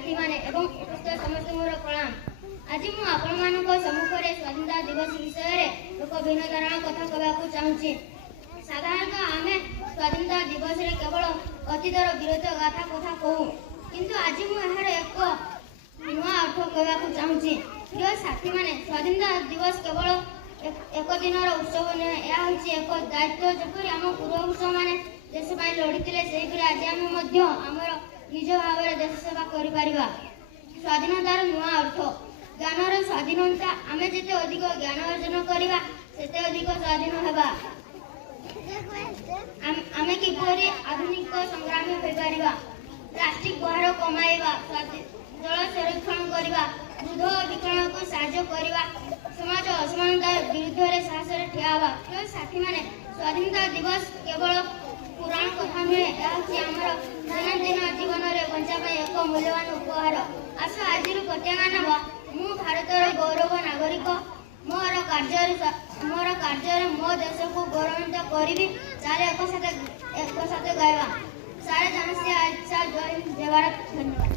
साथी माने एवं उपस्थित समस्त मोर प्रणाम। आज मु आपण मानक सम्मुख रे स्वाधीनता दिवस विषय रे एक भिन्न धारणा कथा कहबाकू चाहूची। साधारणतः आमे स्वाधीनता दिवस रे केवल अतीतर वीरत्व गाथा कथा कहू, किंतु आज मु एहार एक नुआ अर्थ कहबाकू चाहूची। प्रिय साथी माने, स्वाधीनता दिवस केवल एक दिन उत्सव नुहे, यह होची एक दायित्व। जपरि आम पूर्वपुरुष माने देश पाई लड़ीथिले, सेहिपरि आज आमे मध्य आमर निज भाव में देश सेवा करिपारिबा। स्वाधीनतार नुआ अर्थ ज्ञानर स्वाधीनता। आमे जेते अधिक ज्ञान अर्जन करिबा सेते अधिक स्वाधीन हेबा। आमे किपरि आधुनिक संग्रामी होई पारिबा, प्लास्टिक बाहर कमाइबा, जल संरक्षण करिबा, वृद्ध विकलांग को साहाय्य करिबा, समाज असमानता विरुद्ध रे साहस रे ठिया हेबा। प्रिय साथी माने, स्वाधीनता दिवस केवल पुराण कथा नुहे, यह आमर दैनंदिन जीवन में बंचा एक मूल्यवान उपहार। आस आज प्रतिज्ञा नवा, मु भारतर गौरव नागरिक, मोर कार्य मो देश को गौरवान्वित करी। सारे एक साथ गायबा। सारे जन से अच्छा जय हिंद, जय भारत। धन्यवाद।